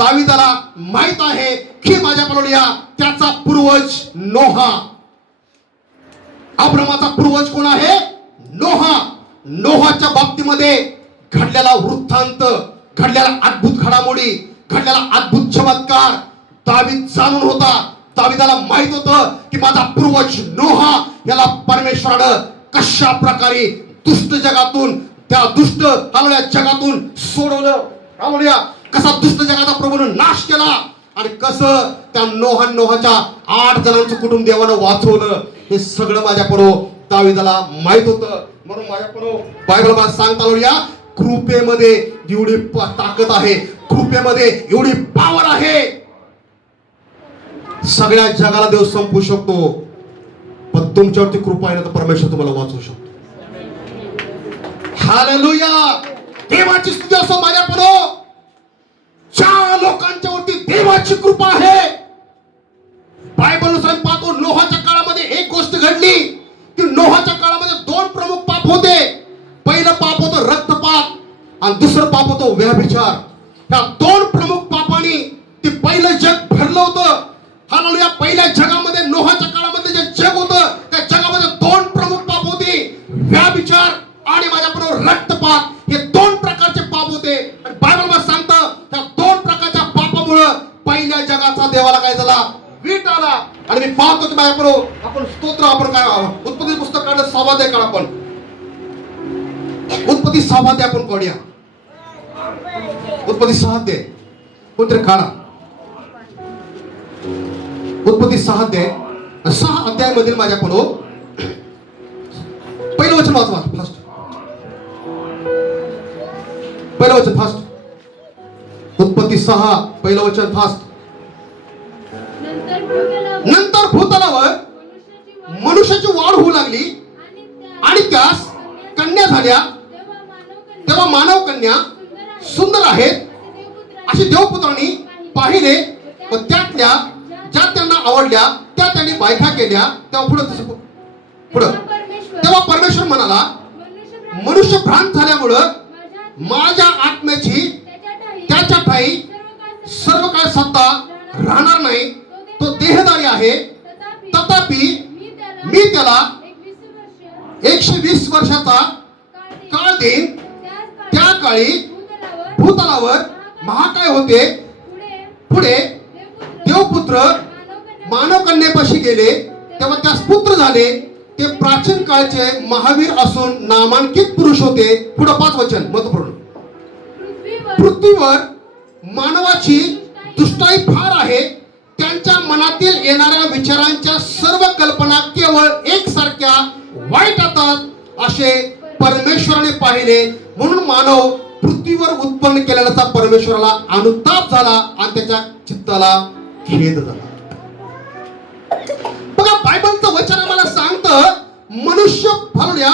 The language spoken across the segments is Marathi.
दाविदाला माहित आहे की माझ्या पलोडिया त्याचा पूर्वज नोहा. अब्रामाचा पूर्वज कोण आहे? नोहा. नोहाच्या बाबतीमध्ये घडलेला वृत्तांत, घडलेला अद्भुत घडामोडी, घडलेला अद्भुत चमत्कार दावीद जाणून होता. दाविदाला माहित होतं की माझा पूर्वज नोहा याला परमेश्वरानं कशा प्रकारे दुष्ट जगातून, त्या दुष्ट हालल्या जगातून सोडवलं. हालेलुया. कसा दुष्ट जगाचा प्रभूनं नाश केला आणि कसं त्या नोहाच्या 8 जणांचं कुटुंब देवानं वाचवलं, हे सगळं माझ्या पुढे दाविदाला माहित होतं. म्हणून माझ्या पुढे बायबल मला सांगता हालेलुया, कृपेमध्ये एवढी ताकद आहे, कृपेमध्ये एवढी पॉवर आहे. सगळ्या जगाला देव संपू शकतो, पण तुमच्यावरती कृपा आहे ना तर परमेश्वर तुम्हाला वाचवू शकतो. हालेलुया. देवाची स्तुती असो माझ्या पुढे. ज्या लोकांच्या वरती देवाची कृपा आहे, बायबलनुसार पाहतो नोहाच्या काळामध्ये एक गोष्ट घडली की नोहाच्या काळामध्ये 2 प्रमुख पाप होते. पहिलं पाप होतं रक्तपात आणि दुसरं पाप होतं व्यभिचार. ह्या 2 प्रमुख पापांनी ते पहिलं जग भरलं होतं. हालेलुया. पहिल्या जगामध्ये नोहाच्या काळामध्ये जे जग होतं त्या जगामध्ये 2 प्रमुख पाप होते, व्यभिचार आणि माझ्याबरोबर रक्तपात. हे 2 प्रकारचे पाप होते. आणि बायबल सांगतं त्या 2 प्रकारच्या पापामुळे पहिल्या जगाचा देवाला काय झाला? वीट आला. आणि मी पाहतो की माझ्याबरोबर आपण स्तोत्र, आपण काय उत्पत्ती पुस्तक काढलं 6 अध्याय काढ, आपण उत्पत्ती 6 अध्याय आपण काढूया. उत्पत्ती 6 अध्याय कोणतरी काढा. उत्पत्ती 6 अध्याय मधील माझ्या पुढं पहिलं वचन वाचवा फास्ट. पहिलं वचन फास्ट. उत्पत्ती 6 पहिलं वचन फास्ट. नंतर भूतलावर मनुष्याची वाढ होऊ लागली आणि त्यास कन्या झाल्या. तेव्हा मानव कन्या सुंदर आहेत अशी देवपुत्रांनी पाहिले व त्यातल्या ज्या त्यांना आवडल्या त्या त्यांनी बायका केल्या. तेव्हा परमेश्वर म्हणाला, मनुष्य भ्रांत झाल्यामुळं माझ्या आत्म्याची त्याच्या ठाई सर्व काळ सत्ता राहणार नाही. तो देहधारी आहे, तथापि मी त्याला 120 वर्षाचा काळ देईन. त्या काळी भूतलावर महाकाय होते. पुढे देवपुत्र मानव कन्येपाशी गेले तेव्हा त्यास पुत्र झाले. ते प्राचीन काळचे महावीर असून नामांकित पुरुष होते. पुढे 5 वचन महत्वपूर्ण. पृथ्वीवर मानवाची दुष्टाई फार आहे. त्यांच्या मनातील येणाऱ्या विचारांच्या सर्व कल्पना केवळ एकसारख्या वाईट असतात असे परमेश्वराने पाहिले. म्हणून मानव पृथ्वीवर उत्पन्न केलेल्याचा परमेश्वराला अनुताप झाला आणि त्याच्या चित्ताला खेद झाला. बघा, बायबलचं वचन आम्हाला सांगतं मनुष्य हालेलुया,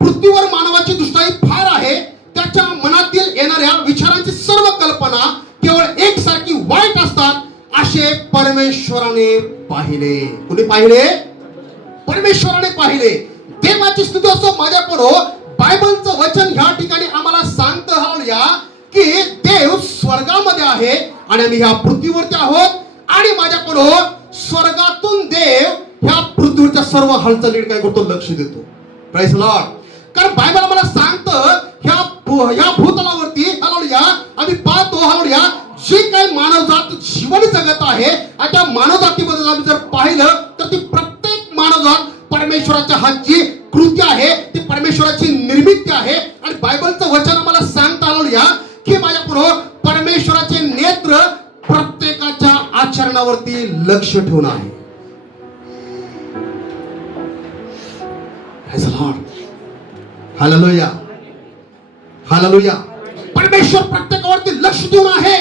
पृथ्वीवर मानवाची दुष्टाई फार आहे. त्याच्या मनातील येणाऱ्या विचारांची सर्व कल्पना केवळ एकसारखी वाईट असतात असे परमेश्वराने पाहिले. कुणी पाहिले? परमेश्वराने पाहिले. देवाची स्तुती असो माझ्या पुढं. बायबलचं वचन ह्या ठिकाणी आम्हाला सांगतं हालेलुया की देव स्वर्गामध्ये आहे आणि आम्ही ह्या पृथ्वीवरती आहोत. आणि माझ्या पुढं स्वर्गातून देव ह्या पृथ्वीच्या सर्व हालचालीकडे काय करतो? लक्ष देतो. Praise Lord. कारण बायबल आम्हाला सांगतं ह्या भूतलावरती हालेलुया आम्ही पाहतो हालेलुया जे काही मानवजात जीवन जगत आहे आणि त्या मानवजातीबद्दल आम्ही जर पाहिलं तर ती प्रत्येक मानवजात परमेश्वराच्या हातची कृती आहे, ती परमेश्वराची निर्मिती आहे. आणि बायबलचं वचन आम्हाला सांगता हालेलुया की माझ्या पुढं परमेश्वराचे नेत्र प्रत्येकाच्या आचरणावरती लक्ष ठेवून आहे. Praise Lord. हालेलुया. हालेलुया. परमेश्वर प्रत्येकावरती लक्ष देऊन आहे.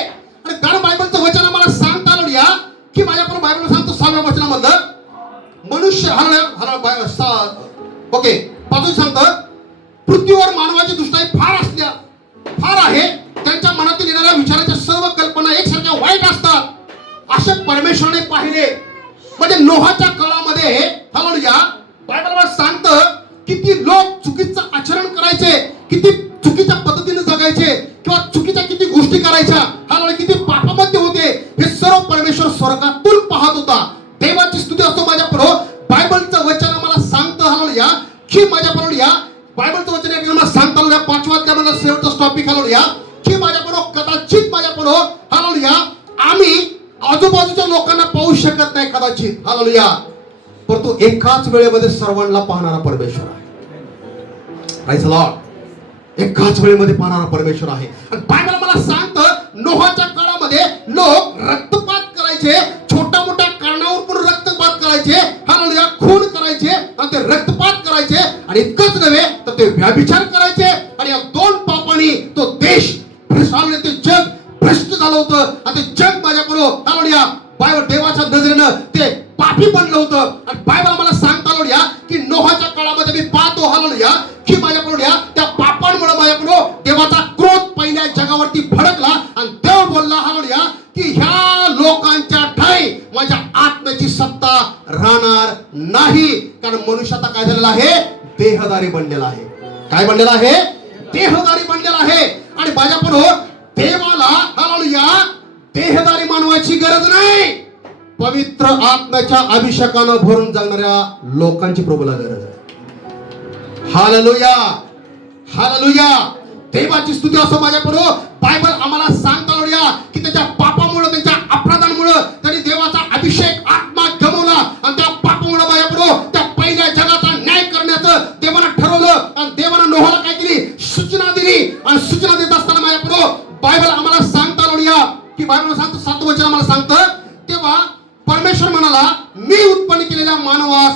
आणि कारण बायबलचं वचन आम्हाला सांगता हालेलुया की माझ्याकडे बायबल सांगतो 6व्या वचनामधलं मनुष्य ओके 5 सांगतं पृथ्वीवर मानवाची दुष्टाई फार आहे. त्यांच्या मनातील येणाऱ्या विचाराच्या सर्व कल्पना एकसारख्या वाईट असतात असे परमेश्वराने पाहिले. म्हणजे नोहाच्या काळामध्ये हालेलुया बायबल सांगतं किती लोक चुकीचं आचरण करायचे, किती चुकीच्या पद्धतीने जगायचे किंवा चुकीच्या किती गोष्टी करायच्या, हालेलुया किती पापामध्ये होते. सर्व परमेश्वर स्वर्गातून पाहत होता. देवाची स्तुती असतो माझ्या बायबलचं वचन आम्हाला सांगतं हालेलुया की माझ्या बायबलचं वचन मला सांगता हालेलुया 5व्या अध्यायामधला शेवटचा टॉपिक हालेलुया की माझ्या कदाचित माझ्या हालेलुया आम्ही आजूबाजूच्या लोकांना पाहू शकत नाही कदाचित हालेलुया, परंतु एकाच वेळेमध्ये सर्वांना पाहणारा परमेश्वर आहे. Praise the Lord. एकाच वेळेमध्ये पाहणारा परमेश्वर आहे. आणि बायबल मला सांगतं नोहाच्या काळामध्ये लोक रक्तपात करायचे, छोट्या मोठ्या कारणावर पण रक्तपात करायचे हालेलुया, खून करायचे आणि ते रक्तपात करायचे. आणि इतकंच नव्हे तर ते व्यभिचार करायचे. आणि या दोन पापांनी तो देश ते जग भ्रष्ट झालं होतं. आणि ते जग माझ्याकडून हालेलुया बायबल देवाच्या नजरेनं ते पापी बनलं होतं. आणि बायबल मला सांगता हालेलुया की नोहाच्या काळामध्ये मी पाहतो हालेलुया की माझ्याकडून त्या पापांमुळे माझ्याकडून देवाचा क्रोध पहिल्या जगावरती भडकला. आणि देव बोलला हालेलुया की ह्या लोकांच्या ठाई माझ्या आत्म्याची सत्ता राहणार नाही. कारण मनुष्य आता काय झालेला आहे, देहधारी बनलेला आहे. काय बनलेला आहे, देहधारी बनलेला आहे. आणि माझ्या देवाला हालेलुया देहधारी मानवाची गरज नाही, पवित्र आत्म्याच्या अभिषेकानं भरून जगणाऱ्या लोकांची प्रभूला गरज आहे. Hallelujah hallelujah. देवाची स्तुती असो माझ्या बायबल आम्हाला सांगता हालेलुया की त्याच्या पापामुळे त्यांच्या अपराधांमुळे त्यांनी देवाचा अभिषेक आत्मा गमावला. आणि त्या पापामुळे माझ्या त्या पहिल्या जगाचा न्याय करण्याचं देवानं ठरवलं. आणि देवानं नोहाला काय केली, सूचना दिली. आणि सूचना देत असताना माझ्या बायबल आम्हाला सांगता हालेलुया की बायबल सांगतो 7वं वचन आम्हाला सांगतं तेव्हा परमेश्वर म्हणाला मी उत्पन्न केलेल्या मानवास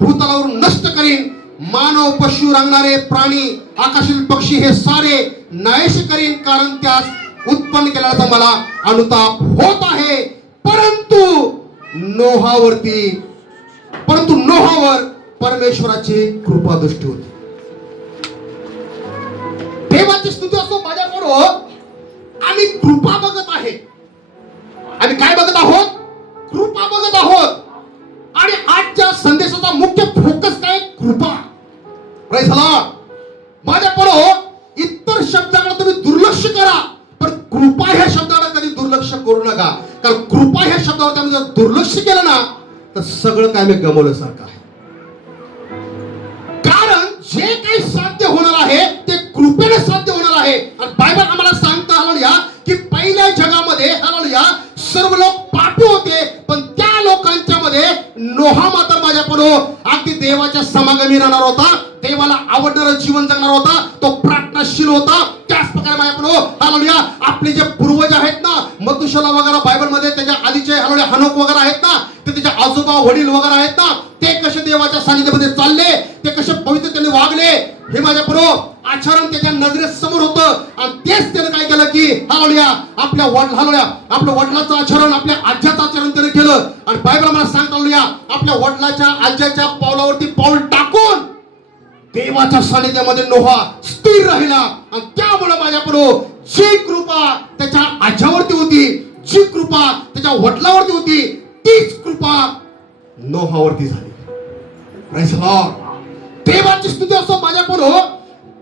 भूतलावरून नष्ट करीन. मानव, पशु, रांगणारे प्राणी, आकाशातील पक्षी हे सारे नायश करीन, कारण त्यास उत्पन्न केल्याचा मला अनुताप होत आहे. परंतु नोहावर परमेश्वराची कृपा दृष्टी होती. देवाची स्तुती असो माझ्याकडून आम्ही कृपा बघत आहे. आम्ही काय बघत आहोत, कृपा बघत आहोत. आणि आजच्या संदेशाचा मुख्य फोकस काय, कृपा. Praise the Lord. माझ्याकडे इतर शब्दाकडे तुम्ही दुर्लक्ष करा, पण कृपा ह्या शब्दाकडे कधी दुर्लक्ष करू नका. कारण कृपा ह्या शब्दावर तुम्ही जर दुर्लक्ष केलं ना तर सगळं काय मी गमावल्यासारखं आहे. कारण जे काही साध्य होणार आहे ते कृपेने साध्य होणार आहे. आणि बायबल आम्हाला सांगता हालेलुया की पहिल्या जगामध्ये हालेलुया सर्व लोक पापी होते, पण त्या लोकांच्या मध्ये नोहा मात्र माझ्याकडून अगदी देवाच्या समागमी राहणार होता, देवाला आवडणारं जीवन जगणार होता, तो प्रार्थनाशील होता. त्याच प्रकारे माझ्याकडून हालेलुया आपले जे पूर्वज आहेत ना, मथुशेला वगैरे बायबल मध्ये त्याच्या आधीचे हालेलुया हनोक वगैरे आहेत ना, ते त्याच्या आजोबा वडील वगैरे आहेत ना, ते कसे देवाच्या सानिध्यामध्ये चालले, ते कसे पवित्रतेने वागले हे माझ्याकडून आचरण त्याच्या नजरेसमोर होतं. आणि तेच त्याने काय केलं की हालेलुया आपल्या वडिलाचं आचरण, आपल्या आज्याचं आचरण त्याने केलं. आणि बायबल मला सांगता हालेलुया आपल्या वडिलाच्या आज्याच्या पावलावरती पाऊल टाकून देवाच्या सानिध्यामध्ये नोहा स्थिर राहिला. आणि त्यामुळे माझ्याकडून जी कृपा त्याच्या आज्यावरती होती, जी कृपा त्याच्या वडिलावरती होती, तीच कृपा नोहावरती झाली. Praise the Lord. देवाची स्तुती असो माझ्याकडून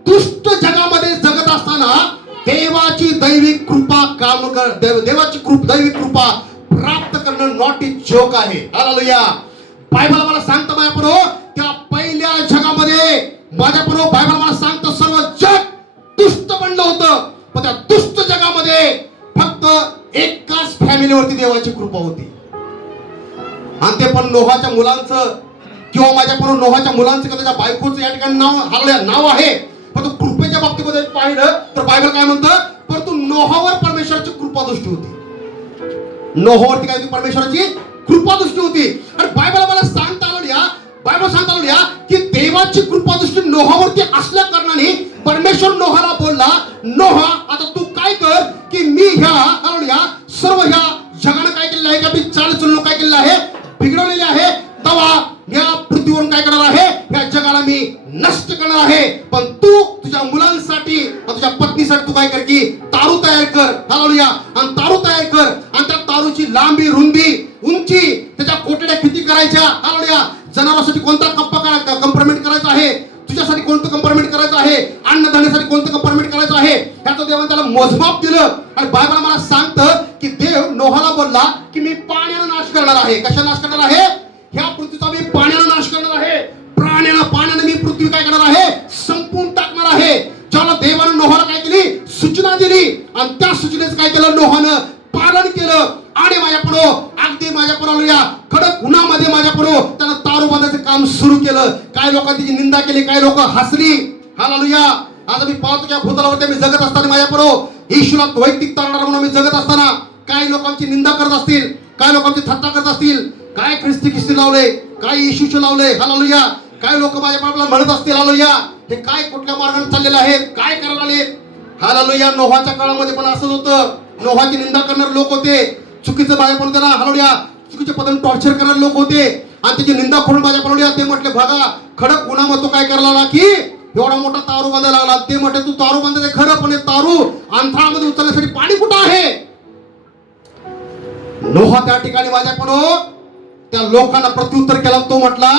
दुष्ट जगामध्ये जगत असताना देवाची दैविक कृपा दैविक कृपा प्राप्त करणं नॉट इज जोक आहे. हालेलुया. बायबल मला सांगतं माझ्याकडून त्या पहिल्या जगामध्ये माझ्याकडून बायबल मला सांगतं सर्व जग दुष्ट बनलं होतं, पण त्या दुष्ट जगामध्ये फक्त एकाच फॅमिलीवरती देवाची कृपा होती. आणि ते पण नोहाच्या मुलांचं किंवा माझ्याकडून नोहाच्या मुलांचं किंवा त्याच्या बायकोचं या ठिकाणी नाव आहे. पण कृपेच्या बाबतीमध्ये पाहिलं तर बायबल काय म्हणतं, परंतु नोहावर परमेश्वराची कृपा दृष्टी होती. नोहावरती काय होती, परमेश्वराची कृपा दृष्टी होती. आणि बायबल मला सांगता हालेलुया की देवाची कृपा दृष्टी नोहावरती असल्या कारणाने परमेश्वर नोहाला बोलला, नोहा आता तू काय कर की मी हालेलुया सर्व ह्या जगानं काय केलेलं आहे, की चालचलन काय केलेलं आहे, बिघडवलेले आहे. तेव्हा या पृथ्वीवरून काय करणार आहे, या जगाला मी नष्ट करणार आहे. पण तू तुझ्या मुलांसाठी तुझ्या पत्नीसाठी तू काय कर की तारू तयार कर. हालेलुया. आणि तारू तयार कर. आणि त्या तारूची लांबी, रुंदी, उंची, त्याच्या कोठड्या किती करायच्या, हालेलुया, जनावरांसाठी कोणता कंपार्टमेंट करायचा आहे, तुझ्यासाठी कोणतं कंपार्टमेंट करायचं आहे, अन्नधान्यासाठी कोणतं कंपार्टमेंट करायचं आहे, ह्याचं देवाने त्याला मोजमाप दिलं. आणि बायबल मला सांगतं की देव नोहाला नोहाला बोलला की मी पाण्यानं नाश करणार आहे. कशा नाश करणार आहे? ह्या पृथ्वीचा मी पाण्यानं नाश करणार आहे. पाण्यानं मी पृथ्वी काय करणार आहे? संपून टाकणार आहे. ज्याला देवानं नोहाला काय केली? सूचना दिली आणि त्या सूचनेचं काय केलं? नोहानं पालन केलं आणि माझ्यापुढे या कडक उन्हामध्ये त्यानं तारू बांधायचं काम सुरू केलं. काही लोकांनी तिची निंदा केली, काही लोक हसली. हालेलुया. आज मी पाहतो की भूतलावरती मी जगत असताना माझ्यापुढे येशूला वैयक्तिक तारणार म्हणून मी जगत असताना काही लोकांची निंदा करत असतील, काही लोकांची थट्टा करत असतील, काय ख्रिस्ती लावले, काय येशूचे लावले. हालेलुया. काही लोक माझ्या म्हणत असतील हालेलुया हे काय कुठल्या मार्गाने चाललेले आहेत, काय करायला आले. हालेलुया. नोहाच्या काळामध्ये पण असंच होतं. नोहाची निंदा करणारे लोक होते, चुकीचं माझ्याकडून त्यांना हालेलुया चुकीच्या पद्धतीने टॉर्चर करणारे लोक होते आणि त्याची निंदा करून माझ्याकडून ते म्हटले बघा खडक उन्हामध्ये तो काय करायला लागला की एवढा मोठा तारू बांधायला लागला. ते म्हटले तू तारू बांधायचे खरं, पण तारू अंथरामध्ये उचलण्यासाठी पाणी कुठं आहे? नोहा त्या ठिकाणी माझ्याकडून त्या लोकांना प्रत्युत्तर केला. तो म्हटला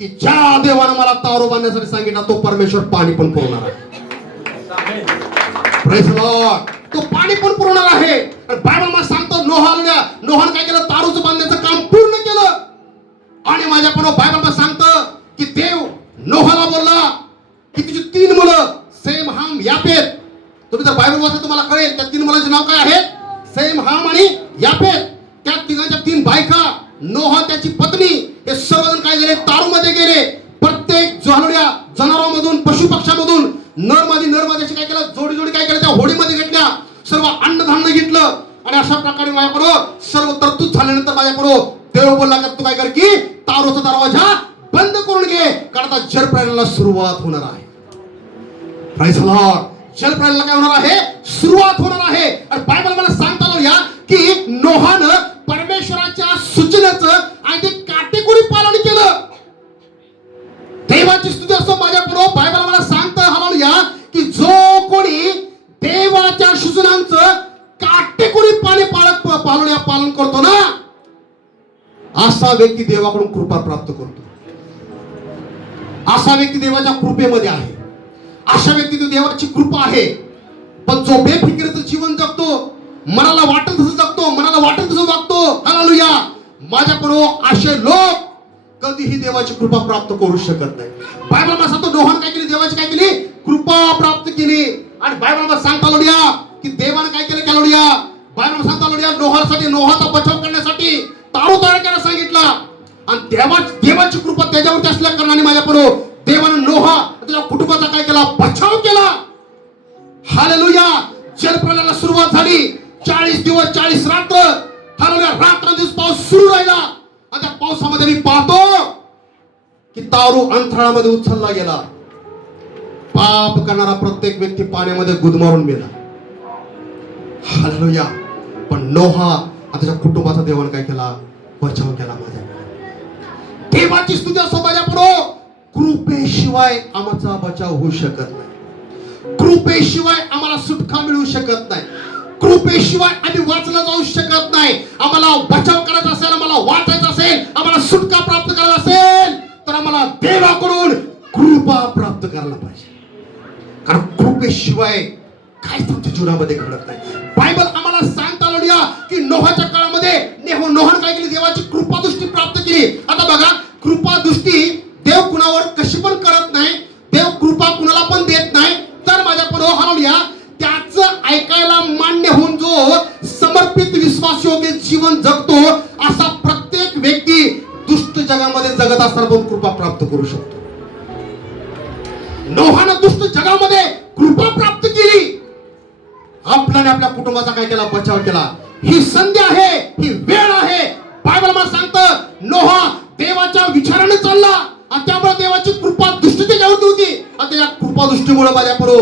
की ज्या देवानं मला तारू बांधण्यासाठी सांगितलं तो परमेश्वर पाणी पण पुरवणार आहे. Praise Lord. तो पाणी पण पुरवणार आहे. बायबल मला सांगतो नोहानं काय केलं? तारूचं बांधण्याचं काम पूर्ण केलं. आणि माझ्याकडून बायबल मला सांगतं की देव नोहाला बोलला की तुझी 3 मुलं सेम, हाम, यापेत. तुम्ही जर बायबल वाचलं तुम्हाला कळेल त्या 3 मुलांचे नाव काय आहे? सेम, हाम आणि यापेत. त्या तिघांच्या 3 बायका, नोहा त्याची पत्नी, हे सर्वजण काय झाले? तारूमध्ये गेले. प्रत्येक जनावरांमधून, पशु पक्ष्यामधून नरमादी काय केलं? जोडी काय केलं? त्या होडीमध्ये घेतल्या. सर्व अन्नधान्य घेतलं आणि अशा प्रकारे माझ्याकडं सर्व तरतूद झाल्यानंतर माझ्याकडं देव बोलला का तू काय कर की तारूचा दरवाजा बंद करून घे, कारण आता जलप्रलयाला सुरुवात होणार आहे. Praise the Lord. जलप्रलयाला काय होणार आहे? सुरुवात होणार आहे. आणि बायबल मला सांगता या की नोहानं परमेश्वराच्या सूचनेचं आणि ते काटेकोरी पालन केलं. देवाची स्तुती असो माझ्यापुढे. बायबल मला सांगतं हालेलुया की जो कोणी देवाच्या सूचनांचं काटेकोरी पालन करतो ना असा व्यक्ती देवाकडून कृपा प्राप्त करतो. असा व्यक्ती देवाच्या कृपेमध्ये आहे. अशा व्यक्ती देवाची कृपा आहे. पण जो बेफिकिरीचं जीवन जगतो, मनाला वाटेल तसं जगतो, मनाला वाटेल तसं वागतो, हालेलुया, माझ्याकडे असे लोक कधीही देवाची कृपा प्राप्त करू शकत नाही. बायबल मध्ये सांगतो नोहानं काय केली? देवाची काय केली? कृपा प्राप्त केली. आणि बायबल मध्ये सांगता लोडिया की देवानं काय केलं? केलोडिया बायबल सांगता लोडिया नोहाचा बचाव करण्यासाठी तारू तयार करायला सांगितला. आणि देवाची कृपा त्याच्यावरती असल्या कारणाने माझ्यापुढे देवानं नोहा त्याच्या कुटुंबाचा काय केला? बचाव केला. हालेलुया. जलप्रलयाला सुरुवात झाली. 40 दिवस 40 रात्र, हालेलुया, रात्रंदिवस पाऊस सुरू राहिला. आणि त्या पावसामध्ये मी पाहतो की तारू अंथराळामध्ये उचलला गेला. पाप करणारा प्रत्येक व्यक्ती पाण्यामध्ये गुदमरून गेला. हालेलुया. पण नोहा आणि त्याच्या कुटुंबाचा देवानं काय केला? बचाव केला. माझ्या देवाची स्तुती असो माझ्यापुढे. कृपेशिवाय आमचा बचाव होऊ शकत नाही. कृपेशिवाय आम्हाला सुटका मिळू शकत नाही. कृपेशिवाय आम्ही वाचलं जाऊ शकत नाही. आम्हाला बचाव करायचा असेल, आम्हाला वाचायचं असेल, आम्हाला सुटका प्राप्त करायचा असेल तर आम्हाला देवाकडून कृपा प्राप्त करायला पाहिजे. कारण कृपेशिवाय काय तुमच्या जीवनामध्ये घडत नाही. बायबल आम्हाला सांगता लोडिया की नोहाच्या काळामध्ये नोहानं काय केली? देवाची कृपा दृष्टी प्राप्त केली. आता बघा, कृपा दृष्टी देव कुणावर कशी पण करत नाही. देव कृपा कुणाला पण देत नाही. तर माझ्यापुढे हालेलुया त्याचं ऐकायला मान्य होऊन जो समर्पित विश्वासयोग्य जीवन जगतो असा प्रत्येक व्यक्ती दुष्ट जगामध्ये जगत असताना पण कृपा प्राप्त करू शकतो. नोहानं दुष्ट जगामध्ये कृपा प्राप्त केली. आपल्याने आपल्या कुटुंबाचा काय केला? बचाव केला. ही संधी आहे, ही वेळ आहे. बायबल मला सांगतं नोहा देवाच्या विचाराने चालला आणि त्यामुळे देवाची कृपा दृष्टी त्याच्यावरती होती. आणि त्याच्या कृपा दृष्टीमुळे माझ्यापुढे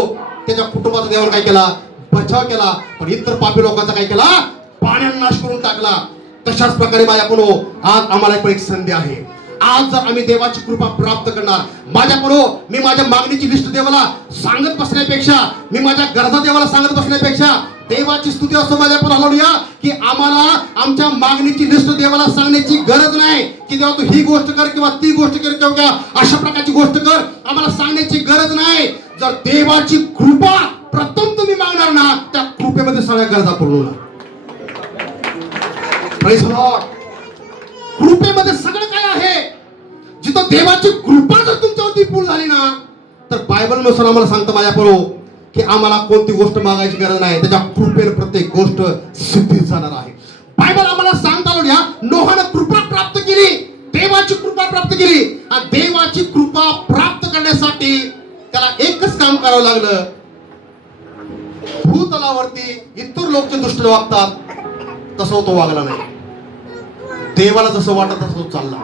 त्याच्या कुटुंबाचा देवाने काय केला? बचाव केला. पण इतर पापी लोकांचा काय केला? पाण्याने नाश करून टाकला. तशाच प्रकारे माझ्यापुढे आज आम्हाला एक संधी आहे. आज जर आम्ही देवाची कृपा प्राप्त करणार, माझ्यापुढे मी माझ्या मागणीची लिस्ट देवाला सांगत बसण्यापेक्षा, मी माझ्या गरजा देवाला सांगत बसण्यापेक्षा देवाची स्तुती असो माझ्यापुढे हालेलुया की आम्हाला आमच्या मागणीची लिस्ट देवाला सांगण्याची गरज नाही की देवा तू ही गोष्ट कर किंवा ती गोष्ट कर किंवा अशा प्रकारची गोष्ट कर, आम्हाला सांगण्याची गरज नाही. जर देवाची कृपा प्रथम तुम्ही मागणार ना त्या कृपेमध्ये सगळ्या गरजा पूर्ण होणार. Praise the Lord. कृपेमध्ये सगळं काय आहे. जिथं देवाची कृपा जर तुमच्यावरती पूर्ण झाली ना, तर बायबल नुसार आम्हाला सांगतं माझ्याबरोबर की आम्हाला कोणती गोष्ट मागायची गरज नाही, त्याच्या कृपेने प्रत्येक गोष्ट सिद्धीत जाणार आहे. बायबल आम्हाला सांगता या नोहानं कृपा प्राप्त केली, देवाची कृपा प्राप्त केली. आणि देवाची कृपा प्राप्त करण्यासाठी त्याला एकच काम करावं लागलं. भूतलावरती इतर लोक जे दुष्ट वागतात तसं तो वागला नाही. देवाला जसं वाटत तसं तो चालला.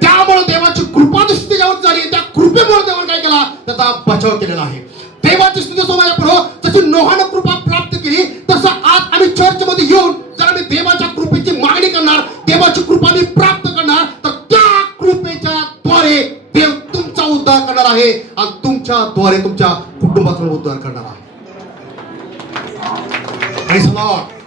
त्यामुळे देवाची कृपा दृष्टी त्याच्यावर झाली. त्या कृपेमुळे देवाने काय केला, त्याचा बचाव केलेला आहे. देवाची स्तुती असो माझ्याबरोबर. जशी नोहानं कृपा प्राप्त केली तसं आज आम्ही चर्च मध्ये येऊन जर आम्ही देवाच्या कृपेची मागणी करणार, देवाची कृपा मी प्राप्त करणार, तर त्या कृपेच्या द्वारे देव तुमचा उद्धार करणार आहे आणि तुमच्या द्वारे तुमच्या कुटुंबाचा उद्धार करणार आहे. Praise the Lord.